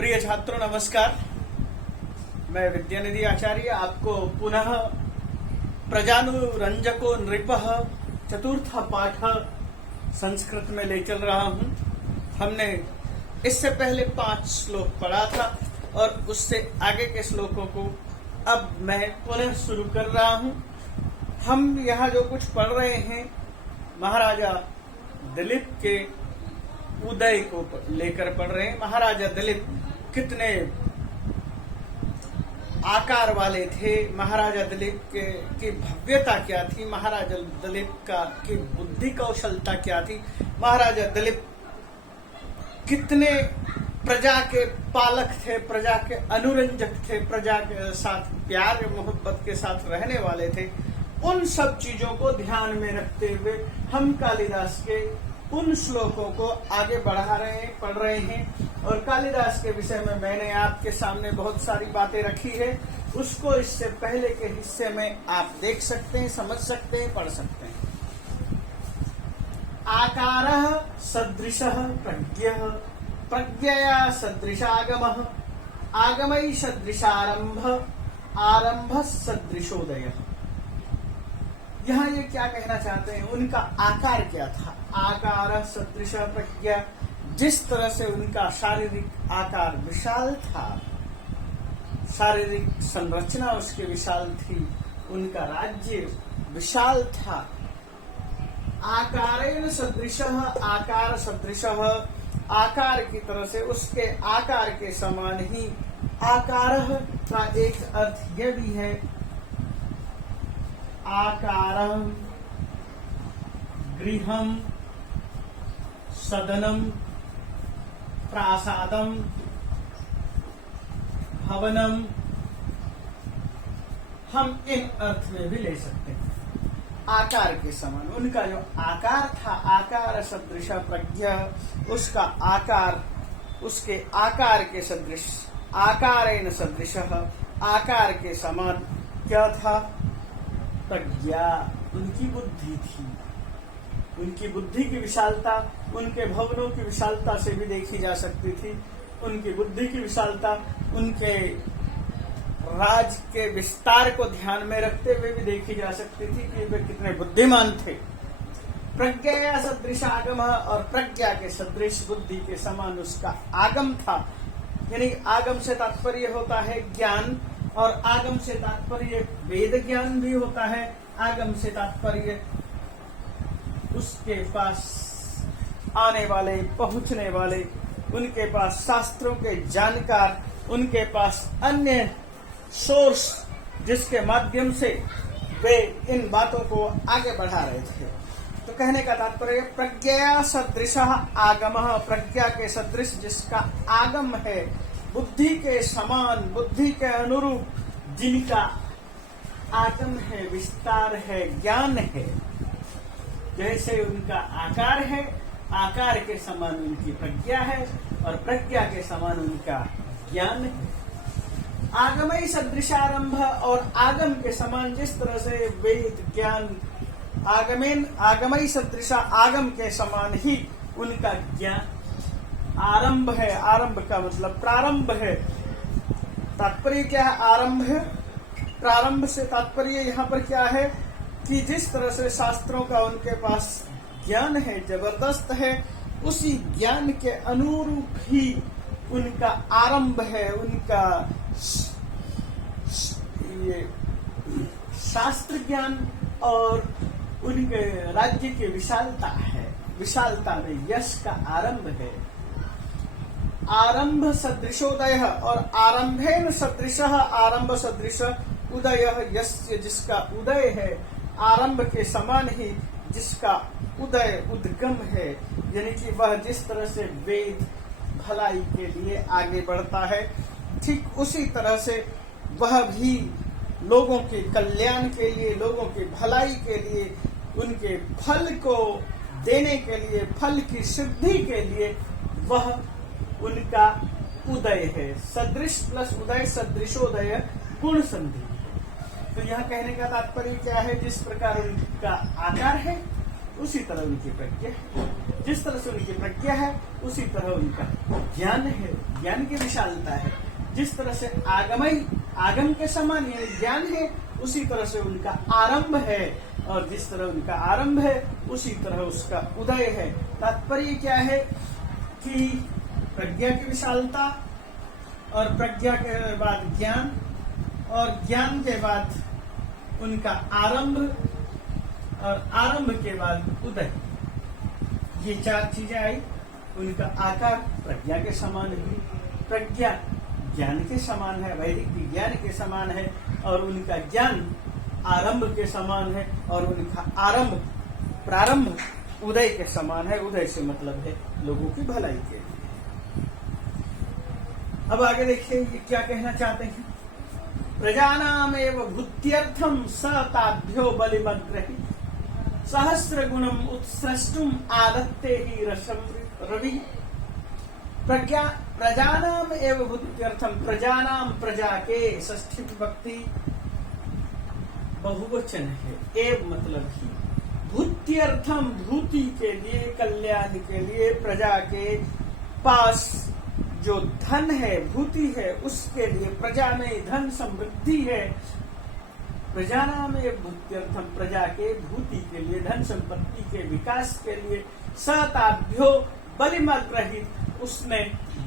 प्रिय छात्रों नमस्कार। मैं विद्यानिधि आचार्य आपको पुनः प्रजानुरंजको नृपः चतुर्थ पाठ संस्कृत में ले चल रहा हूं। हमने इससे पहले 5 श्लोक पढ़ा था और उससे आगे के श्लोकों को अब मैं पुनः शुरू कर रहा हूं। हम यहाँ जो कुछ पढ़ रहे हैं महाराजा दिलीप के उदय को लेकर पढ़ रहे हैं। महाराजा दिलीप कितने आकार वाले थे, महाराजा दिलीप की भव्यता क्या थी, महाराजा दिलीप की बुद्धि कौशलता क्या थी, महाराजा दिलीप कितने प्रजा के पालक थे, प्रजा के अनुरंजक थे, प्रजा के साथ प्यार मोहब्बत के साथ रहने वाले थे। उन सब चीजों को ध्यान में रखते हुए हम कालिदास के उन श्लोकों को आगे पढ़ रहे हैं और कालिदास के विषय में मैंने आपके सामने बहुत सारी बातें रखी है। उसको इससे पहले के हिस्से में आप देख सकते हैं, समझ सकते हैं, पढ़ सकते हैं। आकारः सदृशः प्रज्ञः, प्रज्ञया सदृशागमः, आगमै सदृशारंभः, आरंभः सदृशोदयः। यहाँ ये क्या कहना चाहते हैं? उनका आकार क्या था? आकार सदृश प्रज्ञा, जिस तरह से उनका शारीरिक आकार विशाल था, शारीरिक संरचना उसकी विशाल थी, उनका राज्य विशाल था। आकारेण सदृशः, आकार सदृशः, आकार की तरह से उसके आकार के समान ही। आकारः का एक अर्थ यह भी है, आकारं गृहं सदनं प्रासादं भवनम, हम इन अर्थ में भी ले सकते हैं। आकार के समान उनका जो आकार था, आकार सदृश प्रज्ञा, उसका आकार उसके आकार के सदृश, आकारेण सदृशः, आकार के समान क्या था? प्रज्ञा, उनकी बुद्धि थी। उनकी बुद्धि की विशालता उनके भवनों की विशालता से भी देखी जा सकती थी। उनकी बुद्धि की विशालता उनके राज के विस्तार को ध्यान में रखते हुए भी देखी जा सकती थी कि वे कितने बुद्धिमान थे। प्रज्ञा सदृश आगम, और प्रज्ञा के सदृश बुद्धि के समान उसका आगम था। यानी आगम से तात्पर्य होता है ज्ञान, और आगम से तात्पर्य वेद ज्ञान भी होता है। आगम से तात्पर्य उसके पास आने वाले, पहुंचने वाले, उनके पास शास्त्रों के जानकार, उनके पास अन्य सोर्स जिसके माध्यम से वे इन बातों को आगे बढ़ा रहे थे। तो कहने का तात्पर्य प्रज्ञा सदृश आगम, प्रज्ञा के सदृश जिसका आगम है, बुद्धि के समान, बुद्धि के अनुरूप जिनका आगम है, विस्तार है, ज्ञान है। जैसे उनका आकार है, आकार के समान उनकी प्रज्ञा है, और प्रज्ञा के समान उनका ज्ञान है। आगमई सदृशारंभ, और आगम के समान जिस तरह से वेद ज्ञान, आगमई सदृशा, आगम के समान ही उनका ज्ञान आरंभ है। आरंभ का मतलब प्रारंभ है। तात्पर्य क्या है? आरंभ है। प्रारंभ से तात्पर्य यहाँ पर क्या है कि जिस तरह से शास्त्रों का उनके पास ज्ञान है, जबरदस्त है, उसी ज्ञान के अनुरूप ही उनका आरंभ है। उनका ये शास्त्र ज्ञान और उनके राज्य की विशालता है। विशालता में यश का आरंभ है। आरंभ सदृशोदय, और आरंभेन सदृशः, आरंभ सदृश उदय, यस्य जिसका उदय है, आरंभ के समान ही जिसका उदय, उद्गम है। यानी कि वह जिस तरह से वेद भलाई के लिए आगे बढ़ता है, ठीक उसी तरह से वह भी लोगों के कल्याण के लिए, लोगों की भलाई के लिए, उनके फल को देने के लिए, फल की सिद्धि के लिए वह उनका उदय है। सदृश प्लस उदय, सदृशोदय, गुण संधि। तो यहाँ कहने का तात्पर्य क्या है? जिस प्रकार उनका आकार है, उसी तरह उनकी प्रज्ञा है। जिस तरह से उनकी प्रज्ञा है उसी तरह उनका ज्ञान है, ज्ञान की विशालता है। जिस तरह से आगम के समान यानी ज्ञान है, उसी तरह से उनका आरंभ है, और जिस तरह उनका आरंभ है उसी तरह उसका उदय है। तात्पर्य क्या है कि प्रज्ञा की विशालता, और प्रज्ञा के बाद ज्ञान, और ज्ञान के बाद उनका आरंभ, और आरंभ के बाद उदय, ये चार चीजें आई। उनका आकार प्रज्ञा के समान है, प्रज्ञा ज्ञान के समान है, वैदिक विज्ञान के समान है, और उनका ज्ञान आरंभ के समान है, और उनका आरंभ प्रारंभ उदय के समान है। उदय से मतलब है लोगों की भलाई के लिए। अब आगे देखिए ये क्या कहना चाहते हैं। प्रजानामेव भूत्यर्थम स ताभ्यो बलिमग्रहि सहस्र गुणम उत्सृष्टुम आदत्ते ही रसम रवि। प्रजानाम एव भूत्यर्थम, प्रजानाम प्रजा के, षष्ठी विभक्ति बहुवचन है, एव मतलब ही, भूत्यर्थम भूति के लिए, कल्याण के लिए, प्रजा के पास जो धन है, भूति है, उसके लिए, प्रजा में धन समृद्धि है। प्रजानाम एव भूत्यर्थम, प्रजा के भूति के लिए, धन संपत्ति के विकास के लिए, सताभ्यो बलिमग्रहित, उसने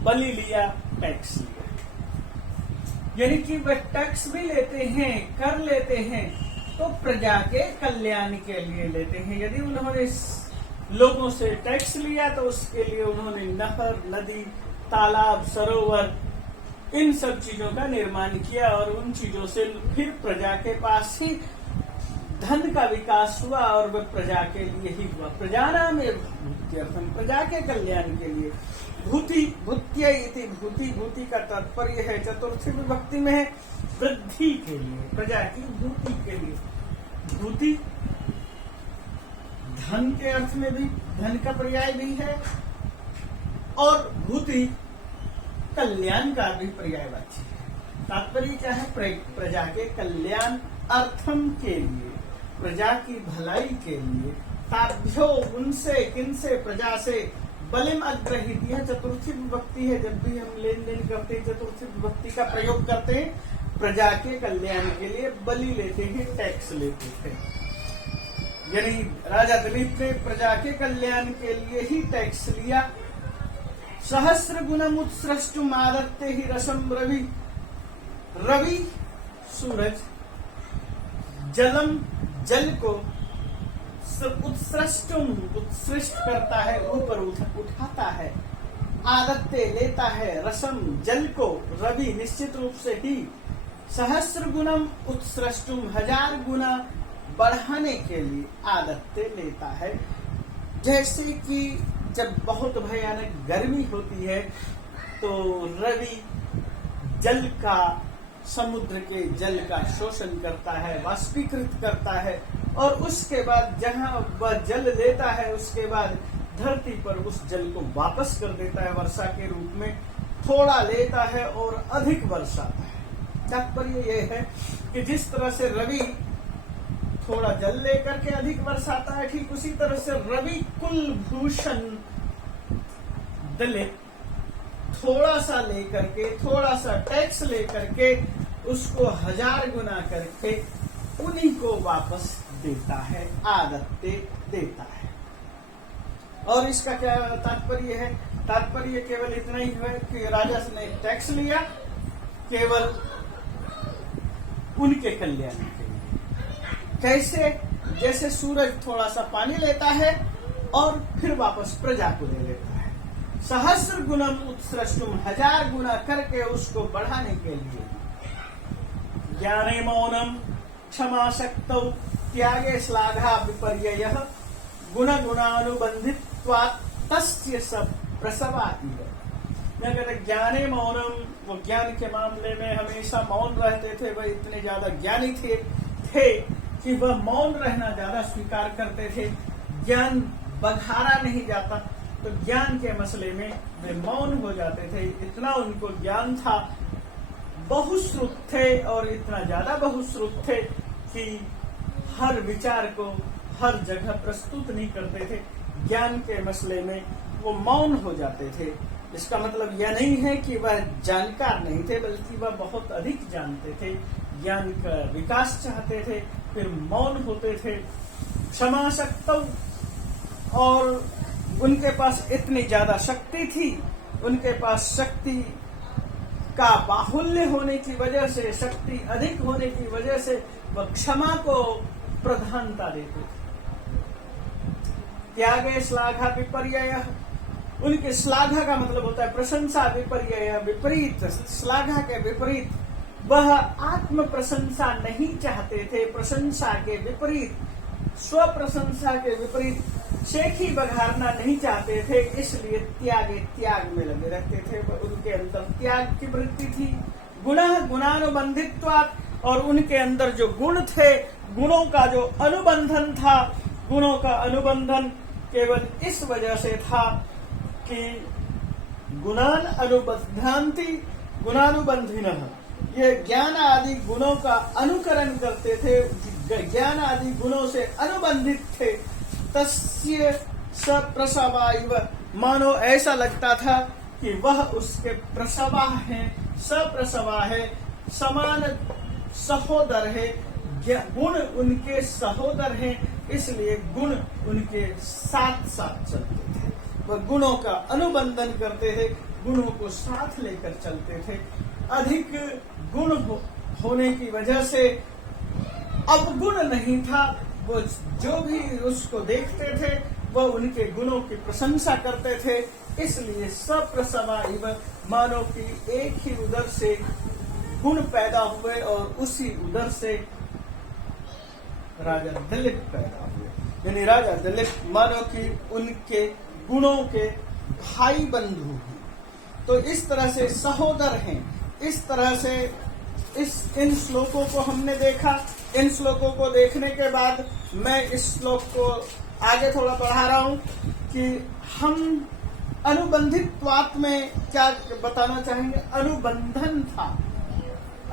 बलि लिया, टैक्स लिया। यानी कि वे टैक्स भी लेते हैं, कर लेते हैं, तो प्रजा के कल्याण के लिए लेते हैं। यदि उन्होंने लोगों से टैक्स लिया तो उसके लिए उन्होंने नहर, नदी, तालाब, सरोवर, इन सब चीजों का निर्माण किया, और उन चीजों से फिर प्रजा के पास ही धन का विकास हुआ, और वह प्रजा के लिए ही हुआ। प्रजानाम एव भूत्यर्थम, प्रजा के कल्याण के लिए। भूति, भूत्य इति भूति, भूति का तात्पर्य है चतुर्थी विभक्ति में है वृद्धि के लिए, प्रजा की भूति के लिए। भूति धन के अर्थ में भी, धन का पर्याय भी है, और भूति कल्याण का भी पर्यायवाची है। तात्पर्य क्या है, प्रजा के कल्याण अर्थम के लिए, प्रजा की भलाई के लिए। ताभ्यो उनसे, किनसे, प्रजा से, बलिम अग्रहित, यह चतुर्थी विभक्ति है। जब भी हम लेन देन करते हैं चतुर्थी विभक्ति का प्रयोग करते हैं, प्रजा के कल्याण के लिए बलि लेते हैं, टैक्स लेते थे। यानी राजा दिलीप ने प्रजा के कल्याण के लिए ही टैक्स लिया। सहस्र गुणम उत्सृष्टुम आदत्ते ही रसम रवि। रवि सूरज, जलम जल को, उत्सृष्टुम उत्सृष्ट करता है, ऊपर उठाता है, आदत्ते लेता है, रसम जल को, रवि निश्चित रूप से ही, सहस्र गुणम उत्सृष्टुम 1000 गुना बढ़ाने के लिए, आदत्ते लेता है। जैसे कि जब बहुत भयानक गर्मी होती है तो रवि जल का, समुद्र के जल का शोषण करता है, वाष्पीकृत करता है, और उसके बाद जहां वह जल लेता है उसके बाद धरती पर उस जल को वापस कर देता है वर्षा के रूप में। थोड़ा लेता है और अधिक बरसाता है। तात्पर्य यह है कि जिस तरह से रवि थोड़ा जल लेकर के अधिक बरसाता है, ठीक उसी तरह से रवि कुलभूषण दलित थोड़ा सा लेकर के, थोड़ा सा टैक्स लेकर के, उसको 1000 गुना करके उन्हीं को वापस देता है, आदत्ते देता है। और इसका क्या तात्पर्य है? तात्पर्य केवल इतना ही है कि राजा ने टैक्स लिया केवल उनके कल्याण के लिए। कैसे? जैसे सूरज थोड़ा सा पानी लेता है और फिर वापस प्रजा को दे लेता है। सहस्र गुणम उत्सृष्टुम, 1000 गुना करके उसको बढ़ाने के लिए। ज्ञाने मौनम क्षमा शक्तौ त्यागे श्लाघा विपर्ययः गुण गुणानुबंधित्वात् तस्य सब प्रसवा इव। ज्ञाने मौनम, वो ज्ञान के मामले में हमेशा मौन रहते थे। वह इतने ज्यादा ज्ञानी थे कि वह मौन रहना ज्यादा स्वीकार करते थे। ज्ञान बघारा नहीं जाता तो ज्ञान के मसले में वे मौन हो जाते थे। इतना उनको ज्ञान था, बहुश्रुत थे, और इतना ज्यादा बहुश्रुत थे कि हर विचार को, हर जगह प्रस्तुत नहीं करते थे। ज्ञान के मसले में वो मौन हो जाते थे। इसका मतलब यह नहीं है कि वह जानकार नहीं थे, बल्कि वह बहुत अधिक जानते थे, ज्ञान का विकास चाहते थे, फिर मौन होते थे। क्षमा शक्तौ, और उनके पास इतनी ज्यादा शक्ति थी, उनके पास शक्ति का बाहुल्य होने की वजह से, शक्ति अधिक होने की वजह से वह क्षमा को प्रधानता देते थे। त्यागे श्लाघा विपर्यय, उनके श्लाघा का मतलब होता है प्रशंसा, विपर्यय विपरीत, श्लाघा के विपरीत। वह आत्म प्रशंसा नहीं चाहते थे, प्रशंसा के विपरीत, स्व प्रशंसा के विपरीत शेखी बघारना नहीं चाहते थे, इसलिए त्याग में लगे रहते थे। उनके अंदर त्याग की वृत्ति थी। गुणः गुणानुबंधित्वात्, और उनके अंदर जो गुण थे, गुणों का जो अनुबंधन था, गुणों का अनुबंधन केवल इस वजह से था कि गुणान अनुबंधान्ति गुणानुबंधिनः, ये ज्ञान आदि गुणों का अनुकरण करते थे, ज्ञान आदि गुणों से अनुबंधित थे। तस्य सप्रसवा इव, मानो ऐसा लगता था कि वह उसके प्रसवा है, सप्रसवा है, समान सहोदर है, गुण उनके सहोदर हैं, इसलिए गुण उनके साथ साथ चलते थे। वह गुणों का अनुबंधन करते थे, गुणों को साथ लेकर चलते थे। अधिक गुण होने की वजह से अवगुण नहीं था। वो जो भी उसको देखते थे वह उनके गुणों की प्रशंसा करते थे, इसलिए सप्रसवा इव, मानो कि एक ही उदर से गुण पैदा हुए और उसी उदर से राजा दिलीप पैदा हुए। यानी राजा दिलीप मानो कि उनके गुणों के भाई बंधु हैं। तो इस तरह से सहोदर हैं। इस तरह से इन श्लोकों को हमने देखा। इन श्लोकों को देखने के बाद मैं इस श्लोक को आगे थोड़ा बढ़ा रहा हूं कि हम अनुबंधित्वात् में क्या बताना चाहेंगे। अनुबंधन था,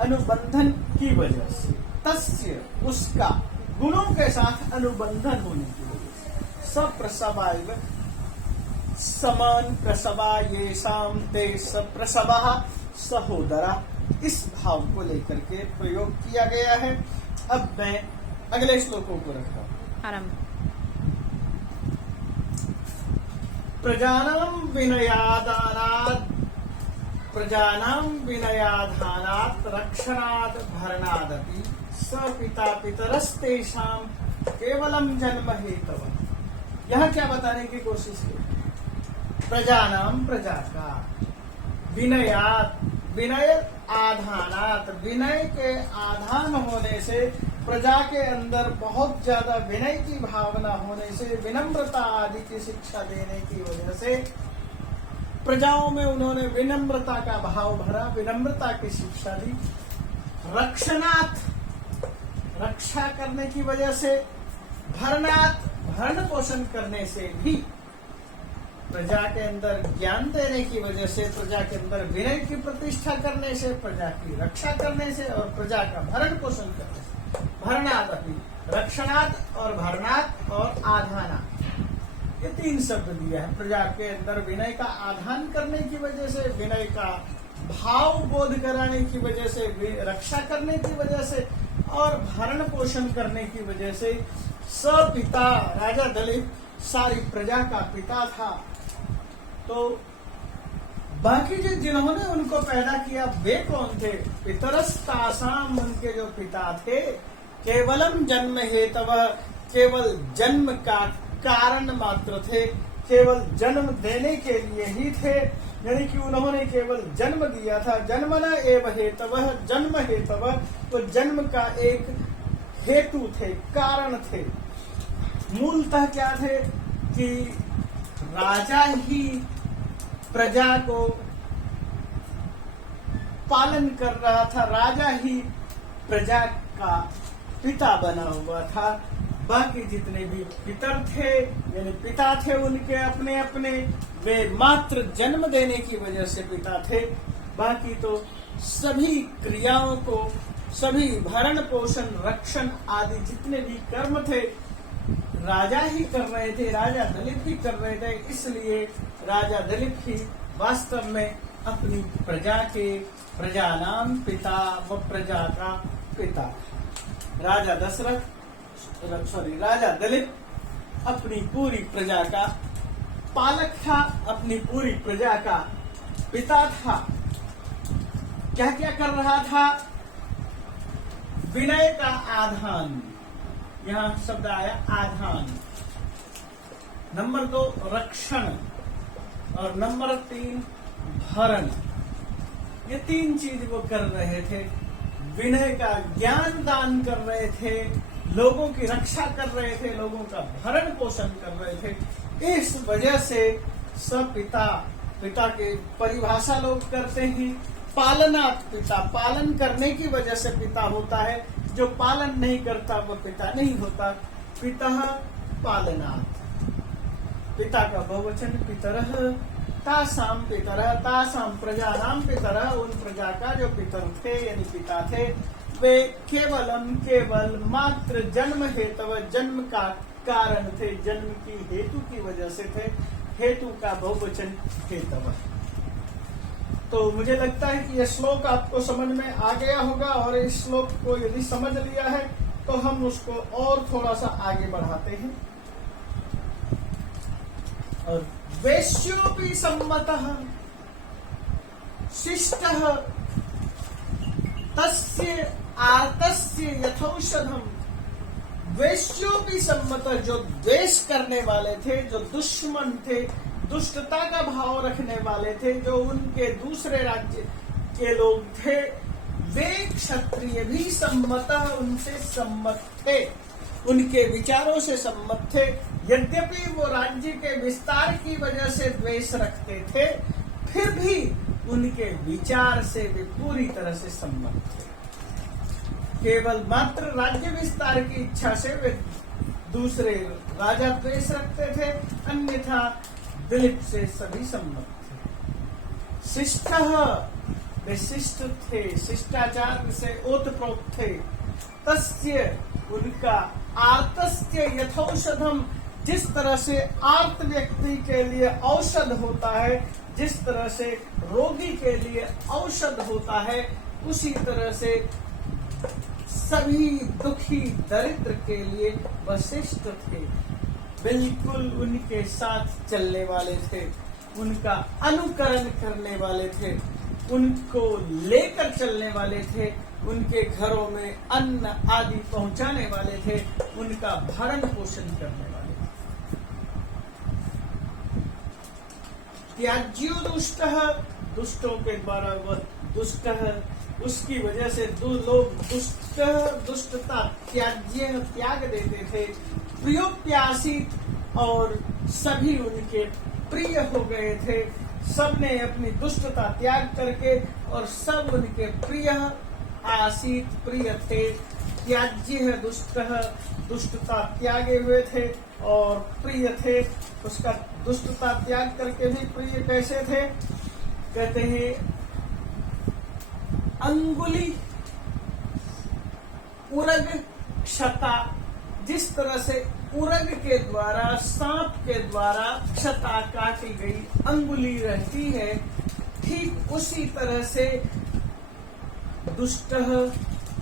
अनुबंधन की वजह से, तस्य उसका, गुणों के साथ अनुबंधन होने की वजह से, सप्रसवाइव, समान प्रसवा येषाम ते सप्रसवा सहोदरा, इस भाव को लेकर के प्रयोग किया गया है। अब मैं अगले श्लोकों को रखता हूं। आरंभ। प्रजानां विनयाधानात् रक्षणात् भरणादपि सपिता पितरस्तेषां केवलं जन्म हेतवः। यह क्या बताने की कोशिश की? प्रजानां, प्रजा का, विनयात्, विनय आधानात, विनय के आधान होने से, प्रजा के अंदर बहुत ज्यादा विनय की भावना होने से, विनम्रता आदि की शिक्षा देने की वजह से प्रजाओं में उन्होंने विनम्रता का भाव भरा, विनम्रता की शिक्षा दी। रक्षणात्, रक्षा करने की वजह से, भरणात्, भरण पोषण करने से भी, प्रजा के अंदर ज्ञान देने की वजह से, प्रजा के अंदर विनय की प्रतिष्ठा करने से, प्रजा की रक्षा करने से और प्रजा का भरण पोषण करने से। भरणात् अपि, रक्षणात् और भरणात् और आधानात्, ये तीन शब्द दिया है। प्रजा के अंदर विनय का आधान करने की वजह से, विनय का भाव बोध कराने की वजह से, रक्षा करने की वजह से और भरण पोषण करने की वजह से। सपिता, राजा दिलीप सारी प्रजा का पिता था। तो बाकी जो जिन्होंने उनको पैदा किया वे कौन थे? पितरस्तासाम, उनके जो पिता थे, केवलम जन्म हेतवः, केवल जन्म का कारण मात्र थे, केवल जन्म देने के लिए ही थे। यानी कि उन्होंने केवल जन्म दिया था। जन्मना एव हेतवः, जन्म हेतवः, तो जन्म का एक हेतु थे, कारण थे। मूलतः क्या थे कि राजा ही प्रजा को पालन कर रहा था, राजा ही प्रजा का पिता बना हुआ था। बाकी जितने भी पितर थे, यानी पिता थे उनके अपने अपने, वे मात्र जन्म देने की वजह से पिता थे। बाकी तो सभी क्रियाओं को, सभी भरण पोषण, रक्षण आदि जितने भी कर्म थे, राजा ही कर रहे थे, राजा दलित ही कर रहे थे, इसलिए राजा दलित ही वास्तव में अपनी प्रजा नाम पिता व प्रजा का पिता। राजा दलित अपनी पूरी प्रजा का पालक था, अपनी पूरी प्रजा का पिता था। क्या क्या कर रहा था? विनय का आधान, यहां शब्द आया आधान। नंबर 2 रक्षण और नंबर 3 भरण। ये 3 चीज वो कर रहे थे। विनय का ज्ञान दान कर रहे थे, लोगों की रक्षा कर रहे थे, लोगों का भरण पोषण कर रहे थे। इस वजह से पिता के परिभाषा लोग करते हैं पालनात् पिता। पालन करने की वजह से पिता होता है, जो पालन नहीं करता वो पिता नहीं होता। पिता पालनात्, पिता का बहुवचन पितरः, तासाम पितरः, तासाम प्रजानाम पितरः। उन प्रजा का जो पितर थे यानी पिता थे, वे केवल मात्र जन्म हेतु, जन्म का कारण थे, जन्म की हेतु की वजह से थे। हेतु का बहुवचन हेतव। तो मुझे लगता है कि यह श्लोक आपको समझ में आ गया होगा, और इस श्लोक को यदि समझ लिया है तो हम उसको और थोड़ा सा आगे बढ़ाते हैं। और वेश्योपि सम्मतः शिष्टः तस्य आर्तस्य यथौषधम। वेश्योपि सम्मत, जो द्वेष करने वाले थे, जो दुश्मन थे, दुष्टता का भाव रखने वाले थे, जो उनके दूसरे राज्य के लोग थे, वे क्षत्रिय भी सम्मत, उनसे सम्मत थे, उनके विचारों से सम्मत थे। यद्यपि वो राज्य के विस्तार की वजह से द्वेष रखते थे, फिर भी उनके विचार से वे पूरी तरह से सम्मत थे। केवल मात्र राज्य विस्तार की इच्छा से वे दूसरे राजा द्वेष रखते थे, अन्यथा दिलीप से सभी सम्मत थे। शिष्टः, वे शिष्ट थे, शिष्टाचार से ओतप्रोत थे। तस्य, उनका, आर्तस्य यथौषधम, जिस तरह से आर्त व्यक्ति के लिए औषध होता है, जिस तरह से रोगी के लिए औषध होता है, उसी तरह से सभी दुखी दरिद्र के लिए वशिष्ठ थे। बिल्कुल उनके साथ चलने वाले थे, उनका अनुकरण करने वाले थे, उनको लेकर चलने वाले थे, उनके घरों में अन्न आदि पहुंचाने वाले थे, उनका भरण पोषण करने वाले थे। त्याज्यो दुष्टः, दुष्टों के द्वारा वह दुष्ट है, उसकी वजह से लोग दुष्टता त्याज्य, त्याग देते थे। प्रियोप्यासी, और सभी उनके प्रिय हो गए थे। सबने अपनी दुष्टता त्याग करके, और सब उनके प्रिय आसीत, प्रिय थे। त्याज्य है दुष्ट, दुष्टता त्यागे हुए थे और प्रिय थे। उसका दुष्टता त्याग करके भी प्रिय कैसे थे? कहते हैं अंगुली उरग क्षता, जिस तरह से उरग के द्वारा, सांप के द्वारा क्षता काटी गई अंगुली रहती है, ठीक उसी तरह से दुष्ट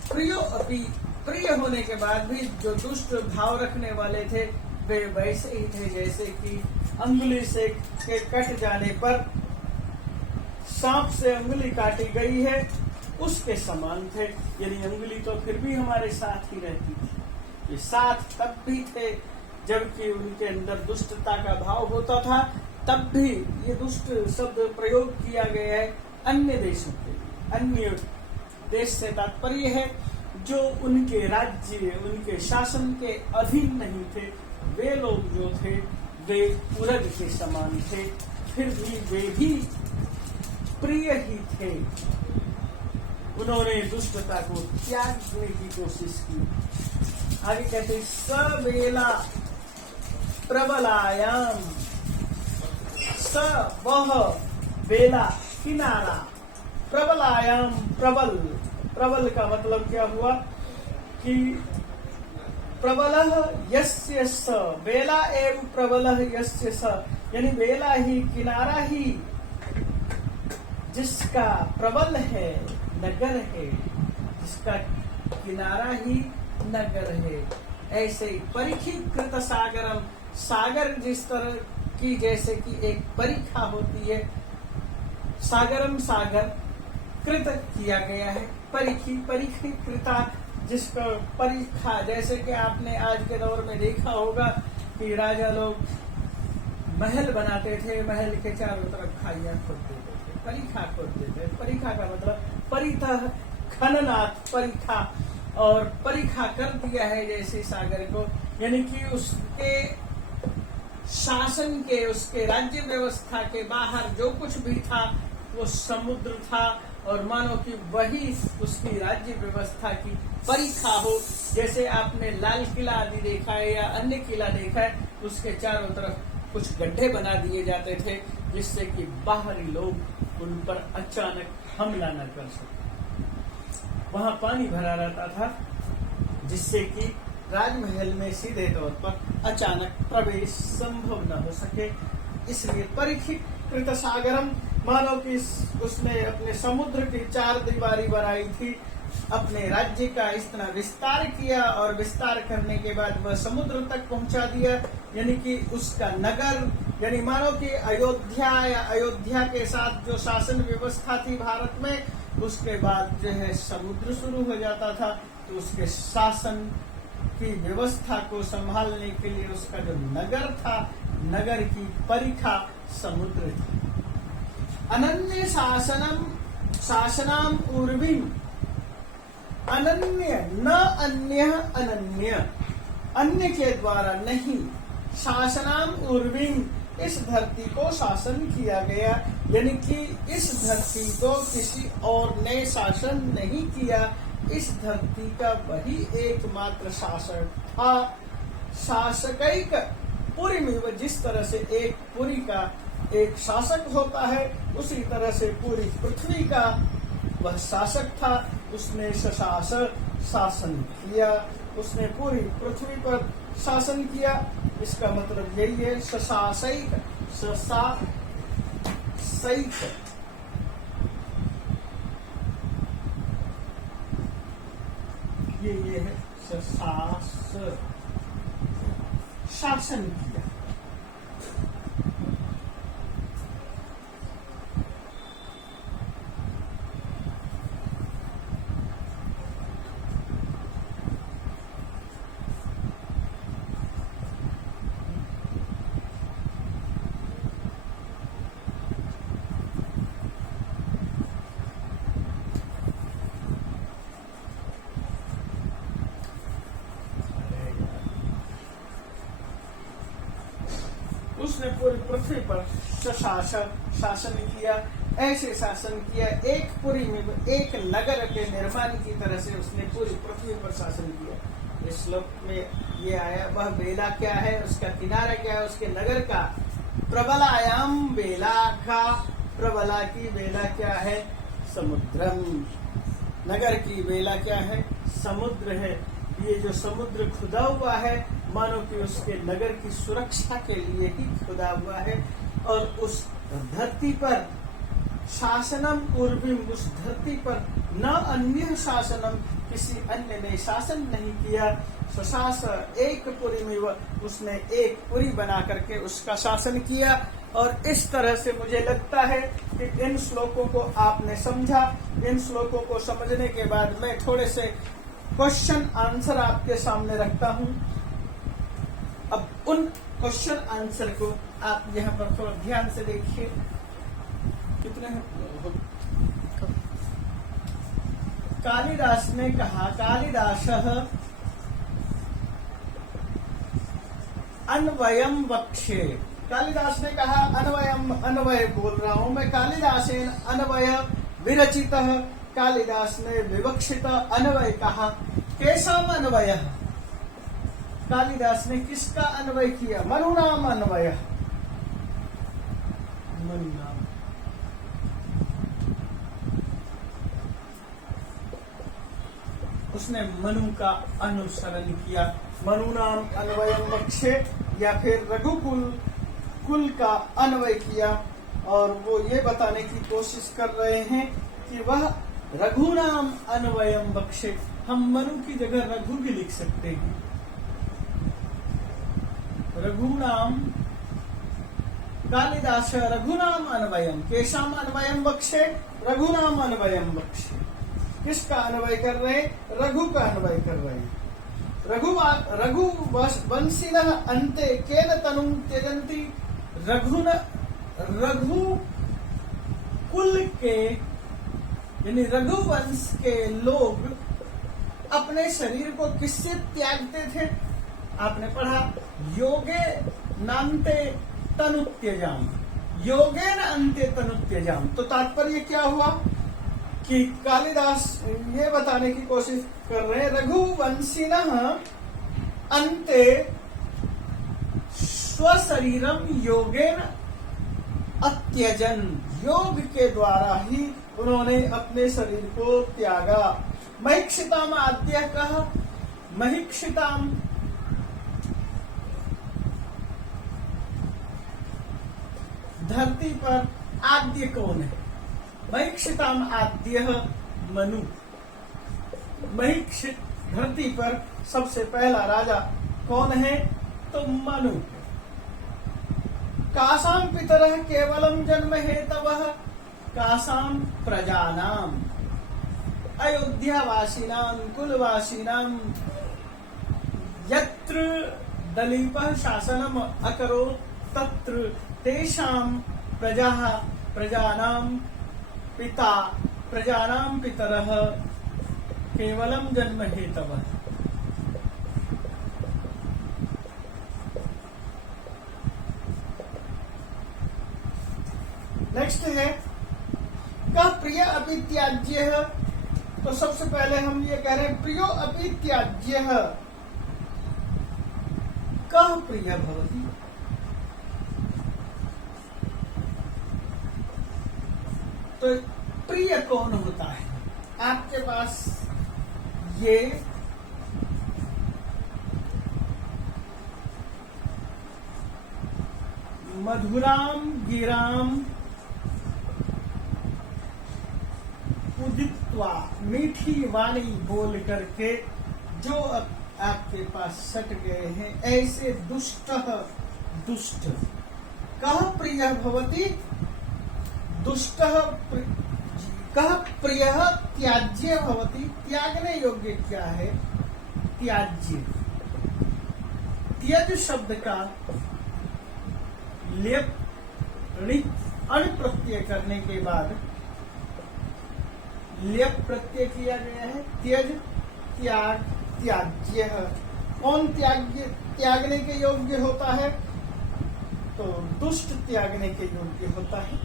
प्रियो अपि, प्रिय होने के बाद भी जो दुष्ट भाव रखने वाले थे वे वैसे ही थे जैसे कि अंगुली से के कट जाने पर सांप से अंगुली काटी गई है उसके समान थे। यानी अंगुली तो फिर भी हमारे साथ ही रहती थी, ये साथ तब भी थे जबकि उनके अंदर दुष्टता का भाव होता था, तब भी ये दुष्ट शब्द प्रयोग किया गया है अन्य देशों के लिए। अन्य देश से तात्पर्य है जो उनके राज्य, उनके शासन के अधीन नहीं थे, वे लोग जो थे वे उरग के समान थे, फिर भी वे भी प्रिय ही थे। उन्होंने दुष्टता को त्यागने की कोशिश की। आगे कहते सवेला प्रबलायाम, स वह, बेला किनारा, प्रबलायाम प्रबल, प्रबल का मतलब क्या हुआ कि प्रबलः यस्य स, वेला एव प्रबलः यस्य स, यानी वेला ही, किनारा ही जिसका प्रबल है, नगर है, जिसका किनारा ही नगर है। ऐसे परीक्षित सागरम, सागर जिस तरह की जैसे कि एक परीक्षा होती है, सागरम सागर कृत किया गया है, परीक्षित कृता, जिसका परीक्षा, जैसे कि आपने आज के दौर में देखा होगा कि राजा लोग महल बनाते थे, महल के चारों तरफ खाइयां खोद देते थे, परीक्षा खोद देते थे। परीक्षा का मतलब परितः खननात् परीक्षा, और परीक्षा कर दिया है जैसे सागर को, यानी कि उसके शासन के, उसके राज्य व्यवस्था के बाहर जो कुछ भी था वो समुद्र था, और मानो कि वही उसकी राज्य व्यवस्था की परीक्षा हो। जैसे आपने लाल किला आदि देखा है या अन्य किला देखा है, उसके चारों तरफ कुछ गड्ढे बना दिए जाते थे जिससे कि बाहरी लोग उन पर अचानक हमला न कर सके। वहां पानी भरा रहता था जिससे कि राजमहल में सीधे तौर पर अचानक प्रवेश संभव न हो सके। इसलिए परीक्षित कृत सागरम, मानो कि उसने अपने समुद्र की चार दीवारी बनाई थी, अपने राज्य का इतना विस्तार किया, और विस्तार करने के बाद वह समुद्र तक पहुंचा दिया, यानी कि उसका नगर, यानी मानो कि अयोध्या या अयोध्या के साथ जो शासन व्यवस्था थी भारत में, उसके बाद जो है समुद्र शुरू हो जाता था। तो उसके शासन की व्यवस्था को संभालने के लिए उसका जो नगर था, नगर की परीक्षा समुद्र थी। अनन्य शासनाम उर्विम, अनन्य, न अन्य, अनन्य, अन्य के द्वारा नहीं, शासनाम उर्विम, इस धरती को शासन किया गया, यानी कि इस धरती को किसी और ने शासन नहीं किया, इस धरती का वही एकमात्र शासक था। शासकैक पुरी में, जिस तरह से एक पुरी का एक शासक होता है, उसी तरह से पूरी पृथ्वी का वह शासक था। उसने शासन किया, उसने पूरी पृथ्वी पर शासन किया। इसका मतलब यही है, सशासैक, ये है शासन किया। उसने पूरी पृथ्वी पर शासन किया, ऐसे शासन किया, एक पुरी में, एक नगर के निर्माण की तरह से उसने पूरी पृथ्वी पर शासन किया। इस श्लोक में ये आया, वह बेला क्या है, उसका किनारा क्या है, उसके नगर का। प्रबलायाम बेला का, प्रबला की बेला क्या है, समुद्रम, नगर की बेला क्या है, समुद्र है। ये जो समुद्र खुदा हुआ है, मानो कि उसके नगर की सुरक्षा के लिए ही खुदा हुआ है। और उस धरती पर शासनम उर्विम, उस धरती पर न अन्य शासनम, किसी अन्य ने शासन नहीं किया। सशास, एक पुरी में उसने एक पुरी बना करके उसका शासन किया। और इस तरह से मुझे लगता है कि इन श्लोकों को आपने समझा। इन श्लोकों को समझने के बाद मैं थोड़े से क्वेश्चन आंसर आपके सामने रखता हूं। अब उन क्वेश्चन आंसर को आप यहाँ पर थोड़ा ध्यान से देखिए। कितने कालिदास ने कहा, कालिदासः अन्वयम वक्ष्ये। कालिदास ने कहा अन्वयम, अन्वय बोल रहा हूं मैं। कालिदासेन अन्वय विरचितः, कालिदास ने विवक्षित अन्वय कहा। केषाम अन्वय, कालिदास ने किसका अन्वय किया, मनुनाम अन्वय, मनुनाम। उसने मनु का अनुसरण किया। मनु नाम अन्वयम बख्शे, या फिर रघुकुल कुल का अन्वय किया, और वो ये बताने की कोशिश कर रहे हैं कि वह रघु नाम अन्वयम बख्शे। हम मनु की जगह रघु भी लिख सकते हैं। रघु नाम कालिदास रघुनाम अन्वयम, केशाम अन्वयम बख्शे, रघुनाम अन्वयम बख्शे। किसका अन्वय कर रहे? रघु का अन्वय कर रहे हैं। रघु वंशिनः अन्ते केन तनुं त्यजन्ति। रघु कुल के यानी रघुवंश के लोग अपने शरीर को किससे त्यागते थे? आपने पढ़ा योगे नान्ते तनुत्यजाम, योगेन अन्ते तनुत्यजाम। तो तात्पर्य क्या हुआ कि कालिदास ये बताने की कोशिश कर रहे हैं रघुवंशिनः अन्ते स्वशरीरम योगेन अत्यजन, योग के द्वारा ही उन्होंने अपने शरीर को त्यागा। महिक्षिताम आद्य कहा, महिक्षिताम धरती पर आद्य कौन है? महिक्षिताम आद्य मनु। महिक्षित धरती पर सबसे पहला राजा कौन है? तो मनु। कासाम पितरः केवलम जन्म हेतवः, कासाम प्रजानाम अयोध्यावासिनां कुलवासिनां यत्र दलीपः शासनम अकरोत् तत्र तेषां प्रजाः प्रजानां पिता प्रजानां पितरः केवलम जन्म हेतवः। नेक्स्ट है का प्रिय अपि त्याज्य। तो सबसे पहले हम ये कह रहे हैं प्रियो अपि त्याज्य। कः प्रिय भवति? तो प्रिय कौन होता है? आपके पास ये मधुराम गिराम उदित्वा, मीठी वाणी बोल करके जो आपके पास सट गए हैं, ऐसे दुष्ट कः प्रिय भवति? दुष्ट कः प्रिय त्याज्य भवति। त्यागने योग्य क्या है? त्याज्य। त्यज शब्द का लेप अण प्रत्यय करने के बाद लेप प्रत्यय किया गया है। त्यज त्याग त्याज्य। कौन त्यागने के योग्य होता है? तो दुष्ट त्यागने के योग्य होता है।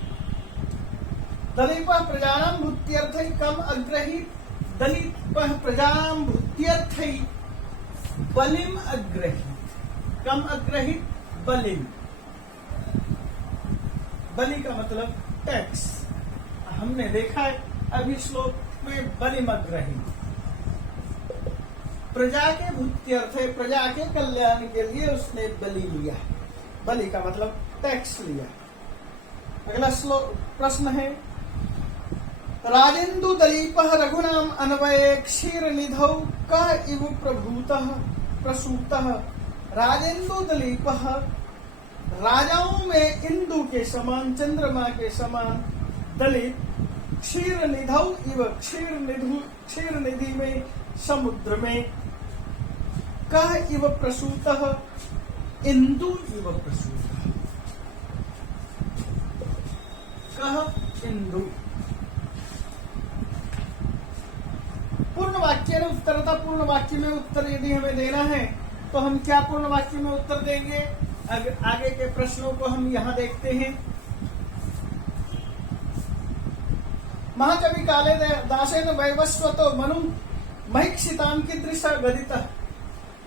दलीपः प्रजानां भूत्यर्थै कम अग्रहीत, दलीपः प्रजानां भूत्यर्थै बलिम अग्रहीत, कम अग्रहीत बलिम। बलि का मतलब टैक्स। हमने देखा है अभी श्लोक में बलिम अग्रहीत। प्रजा के भूत्यर्थ है, प्रजा के कल्याण के लिए उसने बलि लिया। बलि का मतलब टैक्स लिया। अगला श्लोक प्रश्न है राजेन्दु दलीपः रघुनाम अन्वये क्षीर निधौ कः इव प्रभूतः प्रसूतः। राजेन्दु दलीपः राजाओं में इंदु के समान, चंद्रमा के समान दलीप, क्षीर निधौ इव क्षीर निधि में, समुद्र में, कः इव प्रसूतः इंदु इव प्रसूतः। कः इंदु। पूर्ण वाक्य ने उत्तरता। पूर्ण वाक्य में उत्तर यदि हमें देना है तो हम क्या पूर्ण वाक्य में उत्तर देंगे? आगे के प्रश्नों को हम यहाँ देखते हैं। महाकवि कालिदासेन वैवस्वतो मनु महिक्षितां कीदृश गदितः।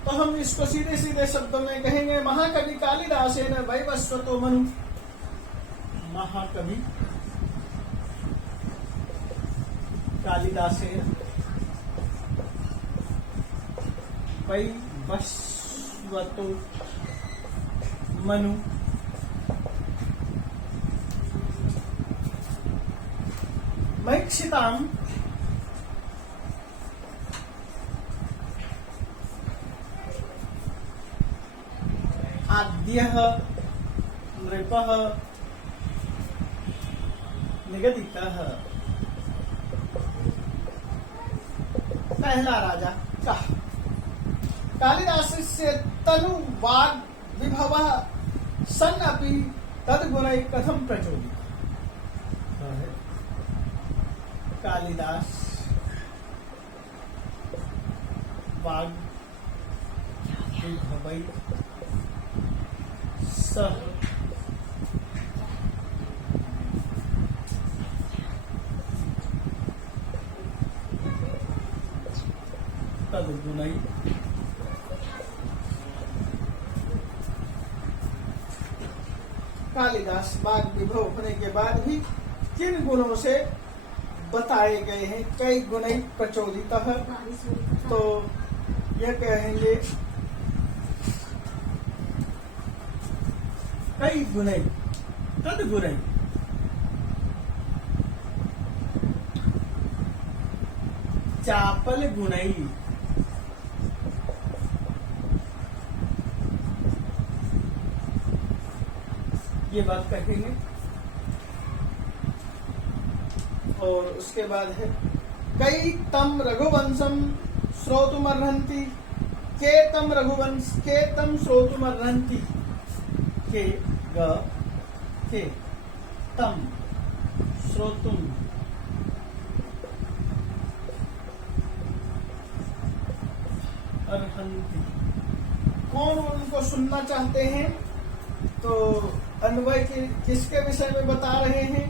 तो हम इसको सीधे सीधे शब्दों में कहेंगे महाकवि कालिदासेन वैवस्वतो मनु। महाकवि कालिदासेन वस्वतो मनु मैक्षिताम आद्यः नृपः निगदितः। पहला राजा कः कालिदासस्य तनु वाग् विभवः सन् अपि तद्गुणैः कथं प्रचोदितः। कालिदास वाग् विभवैः सह तद्गुणैः कालिदास वाग् विभव होने के बाद भी किन गुणों से बताए गए हैं, कई गुणैः प्रचोदितः, तो यह कहेंगे कई गुणैः तद्गुणैः चापल गुणैः ये बात कहेंगे। और उसके बाद है कई तम रघुवंशम श्रोतुमर्हन्ति के तम रघुवंश के तम श्रोतुमर्हन्ति के ग के तम श्रोतुम अर्हन्ति, कौन उनको सुनना चाहते हैं, तो अन्वय किसके विषय में बता रहे हैं,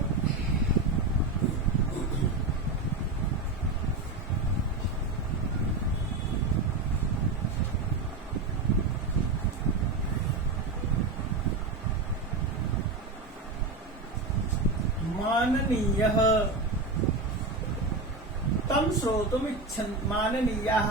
माननीयः तम श्रोतुमिच्छन्ति माननीयः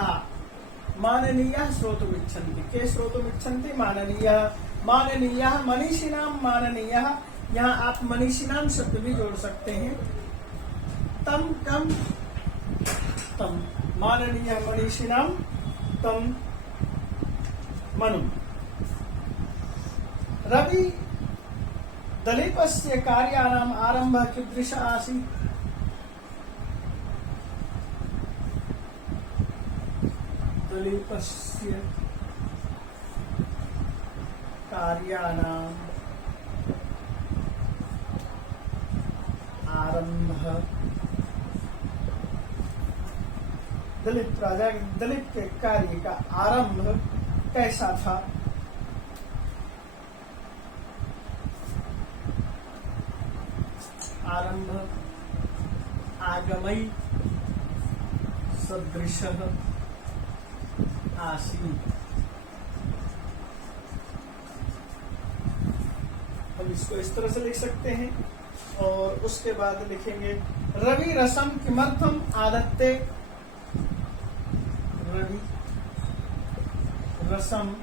माननीयः श्रोतुमिच्छन्ति के श्रोतुमिच्छन्ति माननीयः माननीयः मनीषिणाम माननीयः, यहाँ आप मनीषिणाम शब्द भी जोड़ सकते हैं। तम कम तम माननीयः मनीषिणाम तम मनु। रवि दलीपस्य कार्याणाम आरंभः कीदृश आसीत्। दलीपस्य कार्याणाम आरंभः, दलीप राजा दलीप के कार्य का आरंभ कैसा था। आरंभ आगमई सदृशः आसीत्। हम इसको इस तरह से लिख सकते हैं। और उसके बाद लिखेंगे रवि रसम किमर्थम आदत्ते। रवि रसम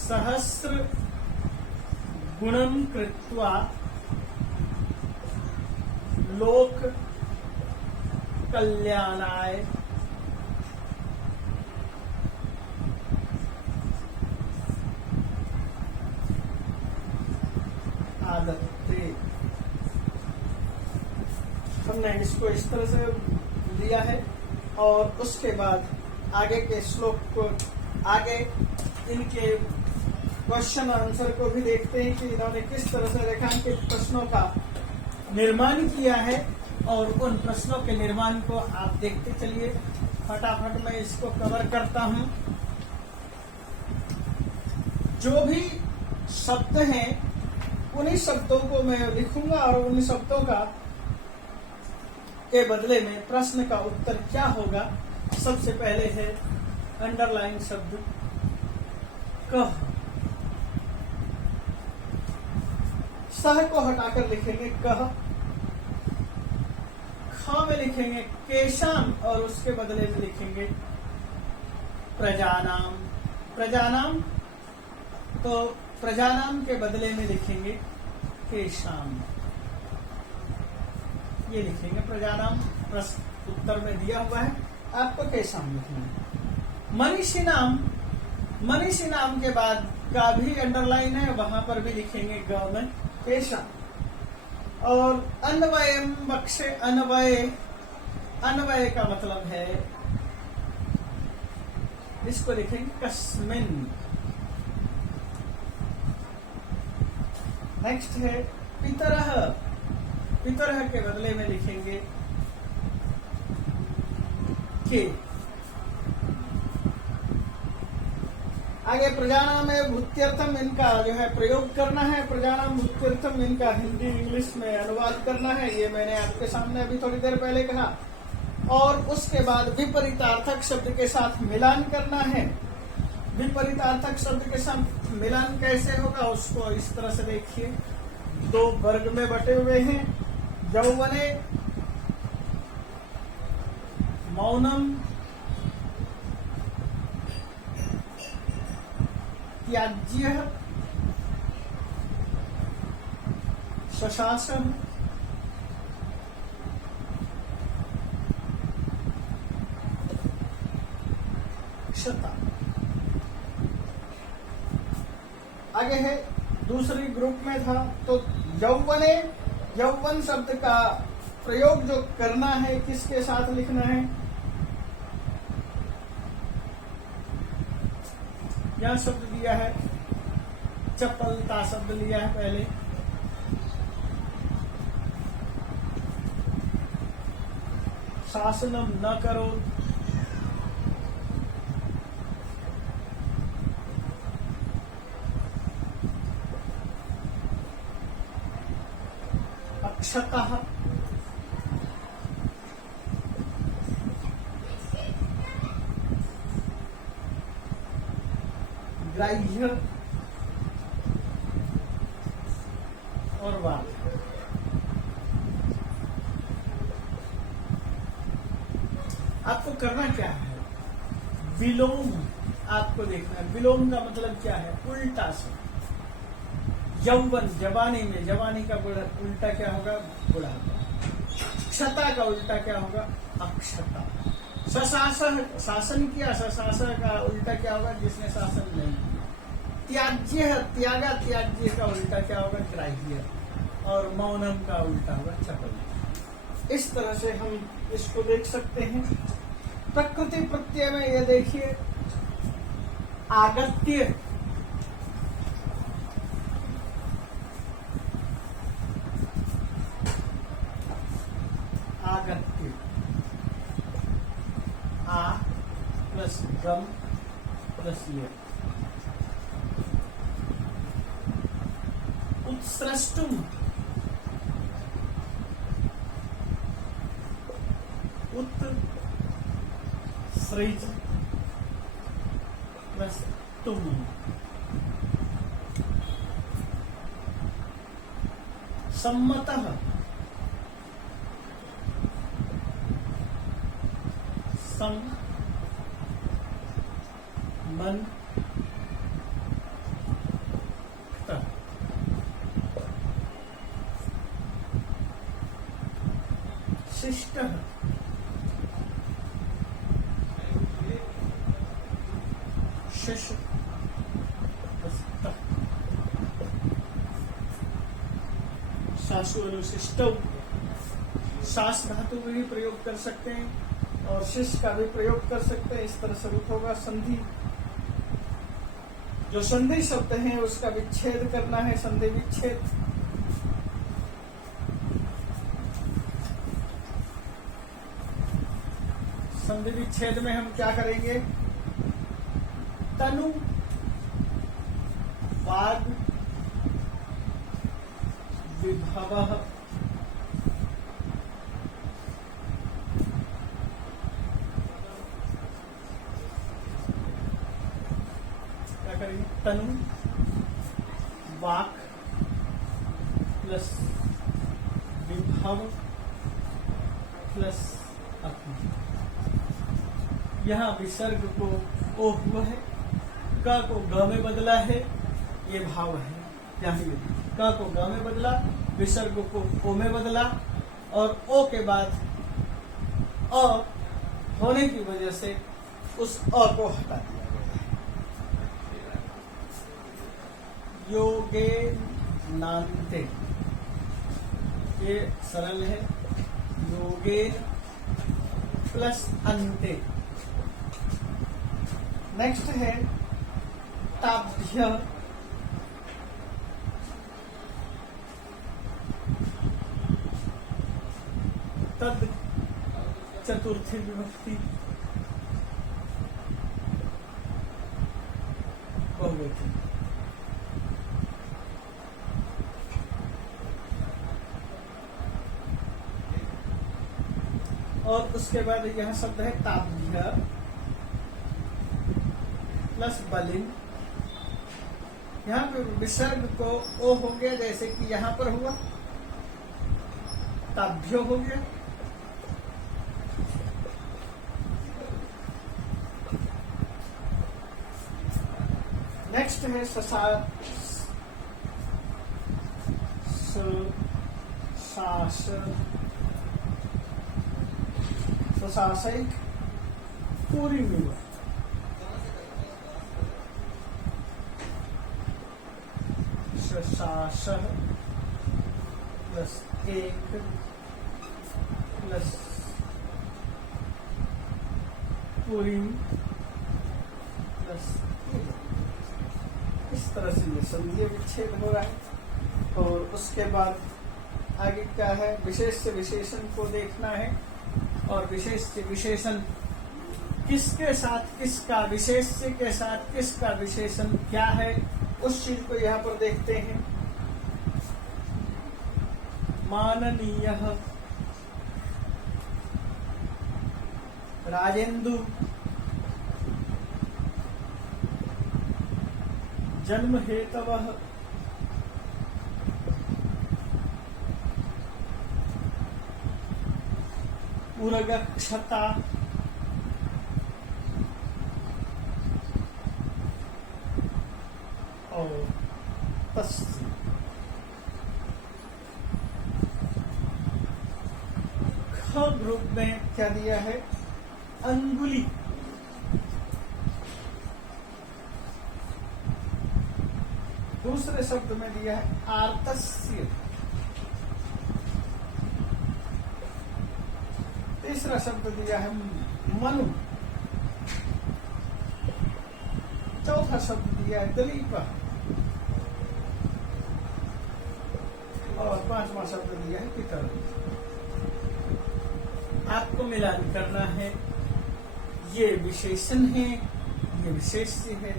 सहस्र गुणं कृत्वा लोक कल्याणाय आदत्ते। हमने इसको इस तरह से लिया है। और उसके बाद आगे के श्लोक को, आगे इनके क्वेश्चन आंसर को भी देखते हैं कि इन्होंने किस तरह से रेखांकित प्रश्नों का निर्माण किया है। और उन प्रश्नों के निर्माण को आप देखते चलिए। फटाफट मैं इसको कवर करता हूं। जो भी शब्द हैं उन्हीं शब्दों को मैं लिखूंगा और उन शब्दों का के बदले में प्रश्न का उत्तर क्या होगा। सबसे पहले है अंडरलाइन शब्द कह। सह को हटाकर लिखेंगे कह। ख थ में लिखेंगे केशाम और उसके बदले में लिखेंगे प्रजानाम। प्रजानाम, तो प्रजानाम के बदले में लिखेंगे केशाम, ये लिखेंगे प्रजानाम। प्रश्न उत्तर में दिया हुआ है, आपको केशाम लिखना है। मनीषी नाम, मनीषी नाम के बाद का भी अंडरलाइन है, वहां पर भी लिखेंगे ग में केशाम। और अन्वयम बक्से, अन्वय, अन्वय का मतलब है, इसको लिखेंगे कस्मिन। नेक्स्ट है पितरह, पितरह के बदले में लिखेंगे के। आगे प्रजानाम में भूत्यर्थम, इनका जो है प्रयोग करना है। प्रजानाम भूत्यर्थम, इनका हिंदी इंग्लिश में अनुवाद करना है, ये मैंने आपके सामने अभी थोड़ी देर पहले कहा। और उसके बाद विपरीतार्थक शब्द के साथ मिलान करना है। विपरीतार्थक शब्द के साथ मिलान कैसे होगा, उसको इस तरह से देखिए, दो वर्ग में बटे हुए हैं। यौवने मौनम त्याज्य शशासन क्षता। आगे है दूसरी ग्रुप में था, तो यौवने, यौवन शब्द का प्रयोग जो करना है किसके साथ लिखना है, यह शब्द दिया है, चपलता शब्द लिया है पहले। शासनम न करो, अक्षतः, ग्राह्य और वाद। आपको करना क्या है, विलोम आपको देखना है। विलोम का मतलब क्या है, उल्टा से। यौवन जवानी में, जवानी का उल्टा क्या होगा, बुढ़ापा। क्षता का उल्टा क्या होगा, अक्षता। सशासन, शासन किया, सशासन का उल्टा क्या होगा, जिसने शासन नहीं किया। त्याज्य है, त्यागा, त्याज्य का उल्टा क्या होगा, ग्राह्य। और मौनम का उल्टा होगा चपल। इस तरह से हम इसको देख सकते हैं। प्रकृति प्रत्यय में ये देखिए, आगत्य, आगत्य, आ प्लस गम प्लस ये। उत्सृष्टुम, उत्सृज प्लस तुम। सम्मतः, सम मन शिष्ट, शिश, सासु अनुशिष्ट, सास धातु में भी प्रयोग कर सकते हैं और शिश का भी प्रयोग कर सकते हैं। इस तरह से रूप होगा संधि। जो संधि शब्द है उसका विच्छेद करना है, संधि विच्छेद। संधि विच्छेद में हम क्या करेंगे, तनु, वाग, विभव, क्या करेंगे, तनु, वाक प्लस विभव प्लस अपनी। यहाँ विसर्ग को ओ हुआ है, का को ग में बदला है, ये भाव है। यहाँ का को ग में बदला, विसर्ग को ओ में बदला, और ओ के बाद अ होने की वजह से उस अ को हटा दिया गया है। योगे नान्ते, ये सरल है। योगे प्लस अंते। नेक्स्ट है ताभ्य, तद चतुर्थी विभक्ति बहुवचन। और उसके बाद यह शब्द है ताभ्य प्लस बलिन। यहाँ पे विसर्ग को ओ हो गया, जैसे कि यहाँ पर हुआ, ताभ्यो हो गया। नेक्स्ट है ससासैक पूरी विभक्ति। ससासह प्लस एक प्लस पूरी प्लस एक। इस तरह से ये संधि विच्छेद हो रहा है। और उसके बाद आगे क्या है, विशेष से विशेषण को देखना है, और विशेष से विशेषण किसके साथ किसका, विशेष से के साथ किसका विशेषण क्या है, उस चीज को यहाँ पर देखते हैं। माननीय राजेंदु, जन्म हेतवः उरगक्षता, और तस्य। ख ग्रुप में क्या दिया है, अंगुली। दूसरे शब्द में दिया है आर्तस्य। तीसरा शब्द दिया है मनु। चौथा शब्द दिया है दलीप, और पांचवा शब्द दिया है पितर। आपको मिलान करना है, ये विशेषण है, ये विशेष्य है।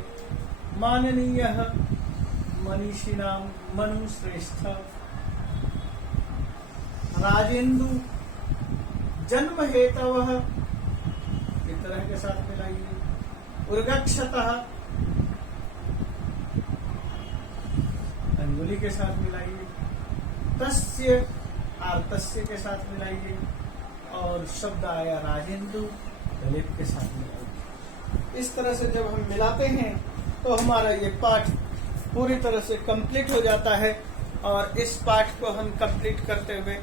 माननीय मनीषिणाम मनु श्रेष्ठ, राजेंदु जन्म हेतवः पितर के साथ मिलाइए, उर्गक्षतः अंगुली के साथ मिलाइए, तस्य आर्तस्य के साथ मिलाइए, और शब्द आया राजेंदु दलित के साथ मिलाइए। इस तरह से जब हम मिलाते हैं तो हमारा ये पाठ पूरी तरह से कंप्लीट हो जाता है। और इस पाठ को हम कंप्लीट करते हुए